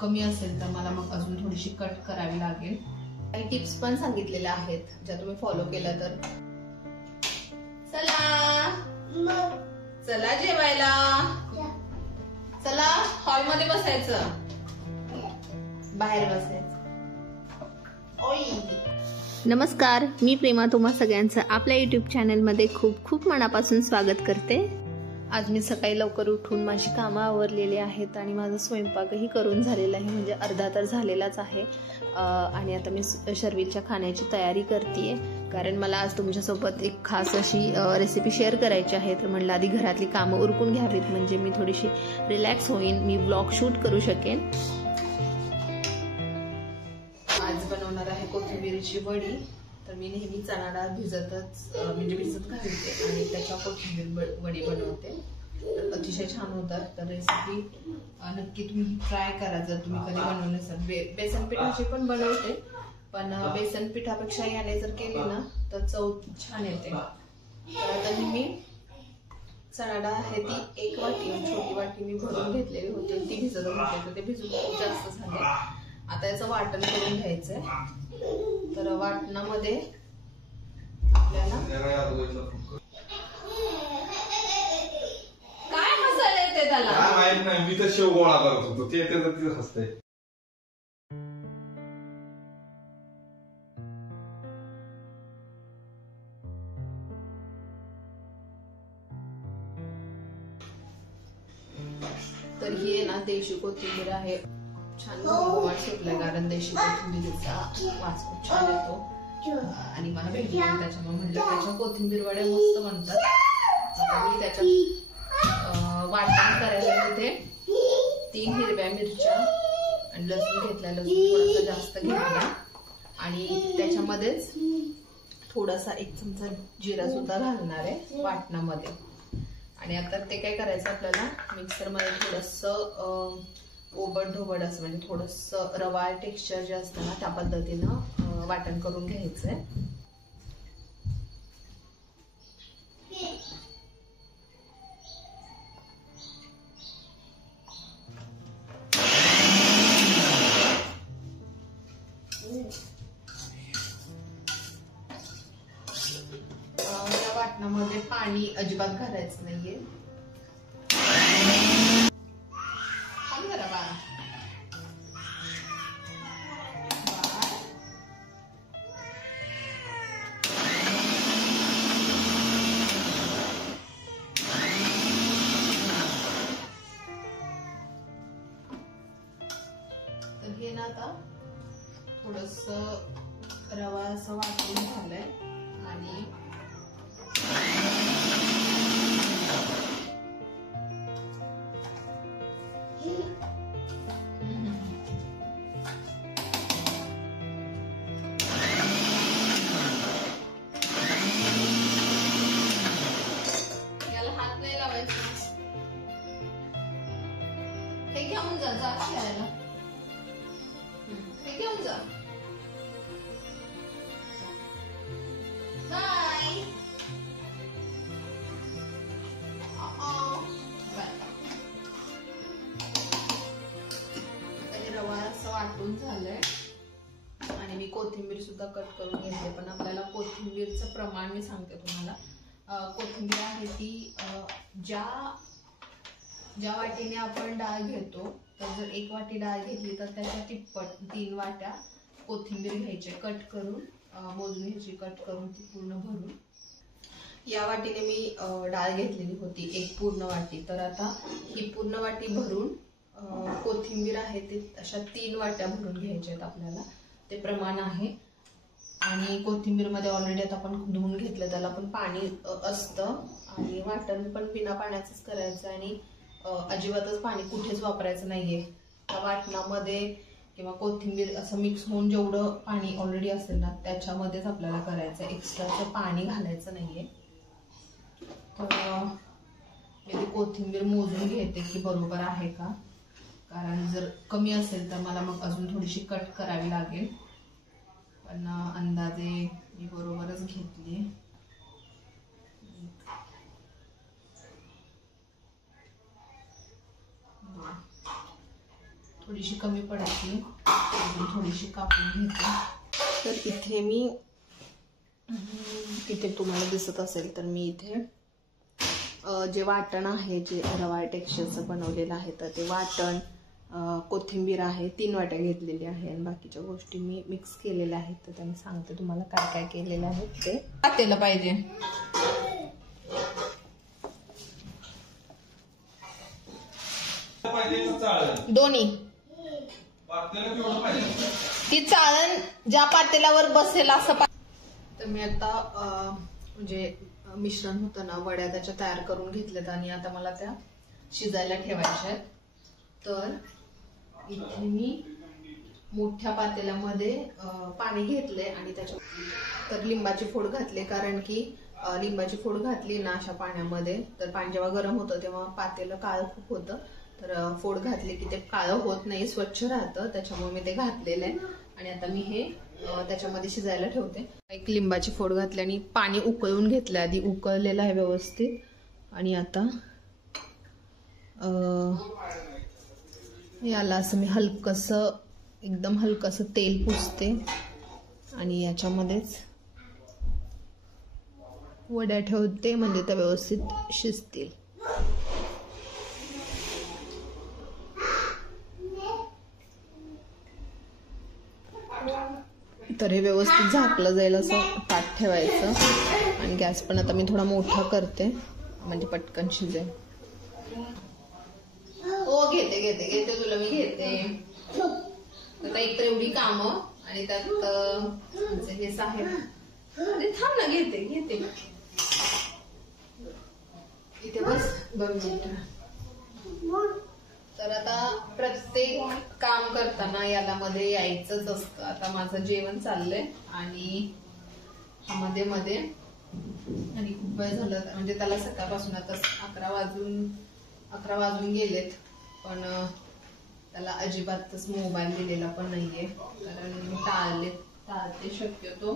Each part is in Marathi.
कमी असेल तर मला मग अजून थोडीशी कट करावी लागेल। काही टिप्स पण सांगितलेल्या आहेत ज्या तुम्ही फॉलो केल्या तर। चला जेवायला, चला हॉल मध्ये बसायचं, बाहेर बसायचं। नमस्कार, मी प्रेमा तुम्हा सगळ्यांचं आपल्या युट्यूब चॅनलमध्ये खूप खूप मनापासून स्वागत करते। आज मी सकाळी लवकर उठून माझी कामं आवरलेली आहेत आणि माझा स्वयंपाकही करून झालेला आहे, म्हणजे अर्धा तर झालेलाच आहे। आणि आता मी शर्विलच्या खाण्याची तयारी करते, कारण मला आज तुमच्यासोबत एक खास अशी रेसिपी शेअर करायची आहे। तर म्हणलं आधी घरातली कामं उरकून घ्यावीत, म्हणजे मी थोडीशी रिलॅक्स होईन, मी ब्लॉग शूट करू शकेन। आज बनवणार आहे कोथिंबीरची वडी। तर मी नेहमी चणा डाळ भिजत घालते आणि त्याच्या कोथिंबीर वडी बनवते, तर अतिशय छान होतात। तर रेसिपी नक्की तुम्ही ट्राय करा जर तुम्ही कधी बनवले असाल। बेसन पिठाची पण बनवते, पण बेसन पिठापेक्षा याने जर केली ना तर चव छान येते। तर आता मी चणा डाळ आहे ती 1 वाटी, छोटी वाटी मी भरून घेतलेली होती, ती भिजत घातली, तर ते भिजून खूप जास्त झाले। आता याचं वाटण करून घ्यायचंय। तर वाटणामध्ये आपल्याला काय मसाला येते त्याला काय माहित नाही, मी तर शेव गोळा करत होतो, ते तिथं हसतंय। तर ही ना देशी कोथिंबीर आहे, छान घमघमाट सुटलाय, कारण देशी कोथिंबीरचा वास खूप छान येतो आणि मला भेटली, त्याच्यामुळे म्हटलं त्याच्या कोथिंबीर वड्या मस्त बनतात। आता मी त्याच्यात वाटण करायला तिथे 3 हिरव्या मिरच्या आणि लसूण घेतला, लसूण थोडासा जास्त घेतला आणि त्याच्यामध्येच थोडासा 1 चमचा जिरा सुद्धा घालणार आहे वाटणामध्ये। आणि आता ते काय करायचं, आपल्याला मिक्सर मध्ये थोडंसं ओबड धोबड असं, म्हणजे थोडंसं रवा टेक्स्चर जे असतं ना त्या पद्धतीनं वाटण करून घ्यायचंय। या वाटणामध्ये पाणी अजिबात घालायचं नाहीये। तर हे ना आता थोडंसं रवा असं वाटून झालंय आणि याला हात नाही लावायचा, हे घेऊन जा खेळायला, हे घेऊन जा, बाय। रवा असं वाटून झालंय आणि मी कोथिंबीर सुद्धा कट करून घेतली, पण आपल्याला कोथिंबीरचं प्रमाण मी सांगते तुम्हाला। कोथिंबीर आहे ती ज्या वाटीने आपण डाळ घेतो, तर जर 1 वाटी डाळ घेतली तर त्याच्या तिप्पट 3 वाट्या कोथिंबीर घ्यायचे, कट करून मोजून घ्यायची, कट करून ती पूर्ण भरून। या वाटीने मी डाळ घेतलेली होती 1 पूर्ण वाटी, तर आता ही पूर्ण वाटी भरून कोथिंबीर आहे ते अशा 3 वाट्या भरून घ्यायच्या आहेत आपल्याला, ते प्रमाण आहे। आणि कोथिंबीर मध्ये ऑलरेडी आता आपण धुवून घेतलं, त्याला पण पाणी असतं आणि वाटण पण बिना पाण्याचंच करायचं आणि अजिबातच पाणी कुठेच वापरायचं नाहीये। त्या वाटणामध्ये किंवा कोथिंबीर असं मिक्स होऊन जेवढं पाणी ऑलरेडी असेल ना त्याच्यामध्येच आपल्याला करायचं, एक्स्ट्राचं पाणी घालायचं नाहीये। तर मी कोथिंबीर मोजून घेते की बरोबर आहे का, कारण जर कमी असेल तर मला मग अजून थोडीशी कट करावी लागेल, पण अंदाजे मी बरोबरच घेतली। थोडीशी कमी पडते, थोडीशी कापून घेते. तर इथे मी तिथे तुम्हाला दिसत असेल तर मी इथे जे वाटण आहे, जे रवा टेक्स्चरचं बनवलेलं आहे, तर ते वाटण, कोथिंबीर आहे, 3 वाट्या घेतलेली आहे आणि बाकीच्या गोष्टी मी मिक्स केलेल्या आहेत. तर त्यांनी सांगते तुम्हाला काय काय केलेलं आहे ते. पातेलं पाहिजे, दोन्ही. ती चाळण ज्या पातेल्यावर बसेल असं. तर मी आता म्हणजे मिश्रण होतं ना, वड्या त्याच्या तयार करून घेतल्यात आणि आता मला त्या शिजायला ठेवायच्या आहेत. तर इथे मी मोठ्या पातेल्यामध्ये पाणी घेतले आणि त्याच्यात तर लिंबाची फोड घातली, कारण की लिंबाची फोड घातली ना अशा पाण्यामध्ये तर पाणी जेव्हा गरम होतं तेव्हा पातेलं काळं खूप होतं. तर फोड घातली की ते काळं होत नाही, स्वच्छ राहतं, त्याच्यामुळे मी ते घातलेलं आहे. आणि आता मी हे त्याच्यामध्ये शिजायला ठेवते. एक लिंबाची फोड घातली आणि पाणी उकळून घेतलं, आधी उकळलेलं आहे व्यवस्थित. आणि आता याला असं मी हलकंसं, एकदम हलकंसं तेल पुसते आणि याच्यामध्येच वड्या ठेवते, म्हणजे त्या व्यवस्थित शिजतील. तर हे व्यवस्थित झाकलं जाईल असं ताट ठेवायचं आणि गॅस पण आता मी थोडा मोठा करते म्हणजे पटकन शिजेल. हो घेते घेते घेते तुला मी घेते. आता एकतर एवढी कामं आणि त्यात हे साहेब, अरे थांब ना, घेते घेते इथे बस 2 मिनिटं. तर आता प्रत्येक काम करताना याला मध्ये यायचंच असतं. आता माझं जेवण चाललंय आणि हा मध्ये मध्ये, आणि खूप वेळ झालं म्हणजे त्याला सकाळपासून आता 11 वाजून गेलेत, पण त्याला अजिबातच मोबाईल दिलेला पण नाहीये, कारण मी टाळते शक्यतो.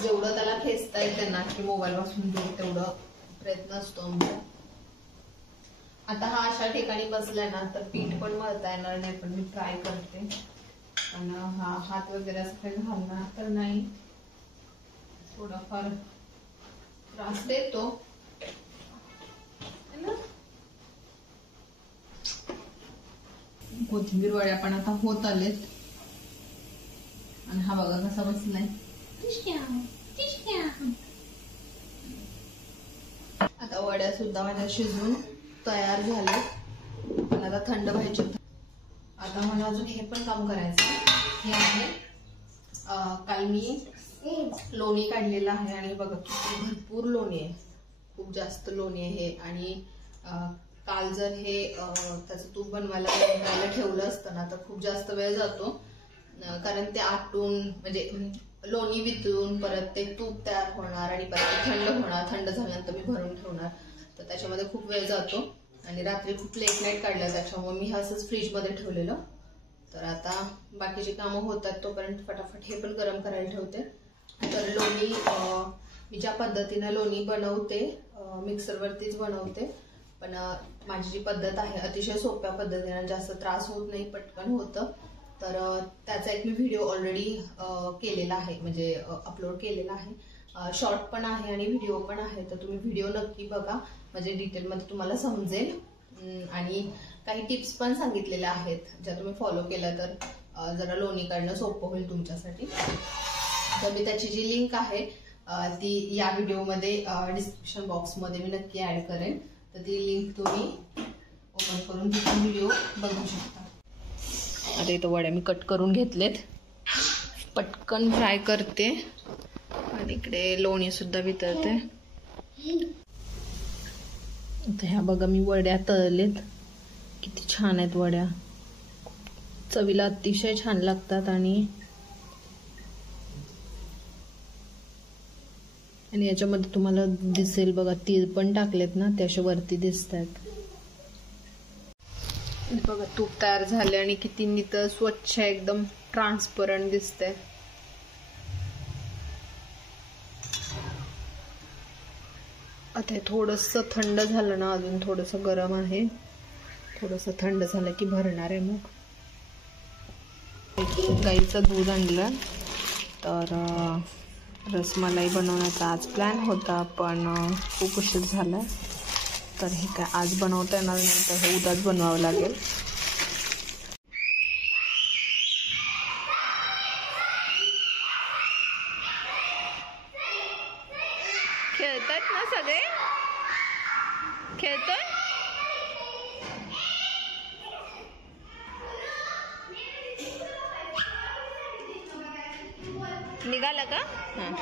जेवढं त्याला खेचता येते ना की मोबाईल पासून दूर, तेवढं प्रयत्न असतो आमचा. आता हा अशा ठिकाणी बसलाय ना तर पीठ पण मळता येणार नाही, पण मी ट्राय करते. पण हा हात वगैरे असं काही घालणार तर नाही, थोडाफार त्रास देतो. कोथिंबीर वड्या पण आता होत आलेत आणि हा बघा कसा बसलाय. आता वड्या सुद्धा माझ्या शिजून तयार झाले, पण आता थंड व्हायचे. आता मला अजून हे पण काम करायचं. हे आहे काल मी लोणी काढलेलं आहे आणि बघा किती भरपूर लोणी आहे, खूप जास्त लोणी आहे. आणि काल जर हे त्याचं तूप बनवायला ठेवलं असतं ना तर खूप जास्त वेळ जातो, कारण ते आटून म्हणजे लोणी वितळून परत ते तूप तयार होणार आणि परत थंड होणार, थंड झाल्यानंतर मी भरून ठेवणार, तर त्याच्यामध्ये खूप वेळ जातो. आणि रात्री खूप लेट नाईट काढलं, त्याच्यामुळे मी असंच फ्रीजमध्ये ठेवलेलं. तर आता बाकीची कामं होतात तोपर्यंत फटाफट हे पण गरम करायला ठेवते. तर लोणी मी ज्या पद्धतीने लोणी बनवते मिक्सरवरतीच बनवते, पण माझी जी पद्धत आहे अतिशय सोप्या पद्धतीने, जास्त त्रास होत नाही, पटकन होतं. तर त्याचा एक मी व्हिडिओ ऑलरेडी केलेला आहे, म्हणजे अपलोड केलेला आहे. शॉर्ट पण आहे आणि व्हिडिओ पण आहे, तर तुम्ही व्हिडिओ नक्की बघा, म्हणजे डिटेलमध्ये तुम्हाला समजेल. आणि काही टिप्स पण सांगितलेल्या आहेत ज्या तुम्ही फॉलो केल्या तर जरा लोणी काढणं सोपं होईल तुमच्यासाठी. तर मी त्याची जी लिंक आहे ती या व्हिडिओमध्ये डिस्क्रिप्शन बॉक्समध्ये मी नक्की ऍड करेन, तर ती लिंक तुम्ही ओपन करून तिथे व्हिडिओ बघू शकता. आता इथं वड्या मी कट करून घेतलेत, पटकन फ्राय करते आणि इकडे लोणी सुद्धा वितळते. आता ह्या बघा मी वड्या तळलेत, किती छान आहेत वड्या, चवीला अतिशय छान लागतात. आणि याच्यामध्ये तुम्हाला दिसेल बघा तीळ पण टाकलेत ना, ते असे वरती दिसत आहेत बघा. तूप तयार झाले आणि किती नितळ स्वच्छ एकदम ट्रान्सपरंट दिसतंय. आता हे थोडंसं थंड झालं ना, अजून थोडंसं गरम आहे, थोडंसं थंड झालं की भरणार आहे मग. गाईचं दूध आणलं तर रसमलाई बनवण्याचा आज प्लॅन होता, पण खूप उशीर झाला. तर हे काय आज बनवता येणार नाही, तर हे उद्याच बनवावं लागेल. खेळतात ना सगळे, खेळतोय. निघाला का? हां.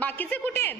बाकीचे कुठे आहेत?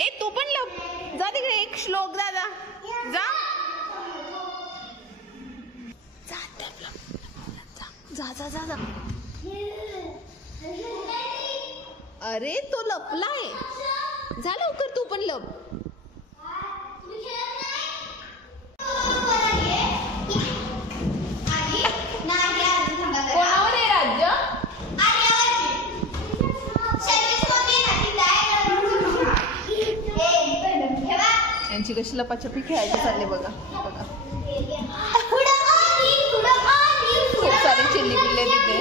ए तू पण लप, जा तिकडे. एक श्लोक दादा जा जा जा जा जा. अरे तो लपलाय, जा लवकर तू पण लप. कोणावर आहे राज्य? यांची कशी लपाछपी खेळायची चालले बघा बघा. खूप सारे चिल्ली पिल्ले तिथे.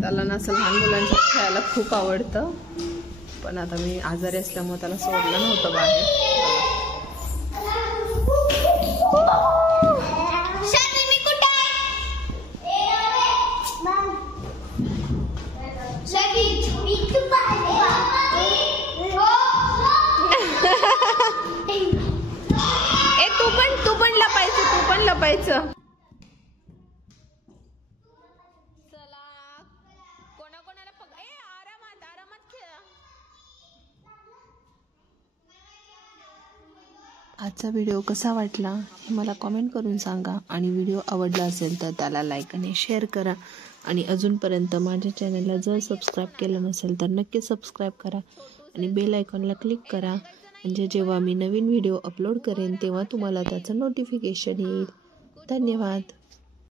त्याला ना असं लहान मुलांचं खेळायला खूप आवडतं, पण आता मी आजारी असल्यामुळे त्याला सोडलं नव्हतं बाहेर. ए तू पण लपायचं. चला कोणाकोणाला पकड. ए आरामात खेळा. आजचा व्हिडिओ कसा वाटला हे मला कमेंट करून सांगा, आणि व्हिडिओ आवडला असेल तर त्याला लाईक आणि शेअर करा. आणि अजूनपर्यंत माझ्या चॅनलला जर सबस्क्राईब केलं नसेल तर नक्की सबस्क्राईब करा आणि बेल आयकॉनला क्लिक करा, म्हणजे जेव्हा मी नवीन व्हिडिओ अपलोड करेन तेव्हा तुम्हाला त्याचं नोटिफिकेशन येईल. धन्यवाद.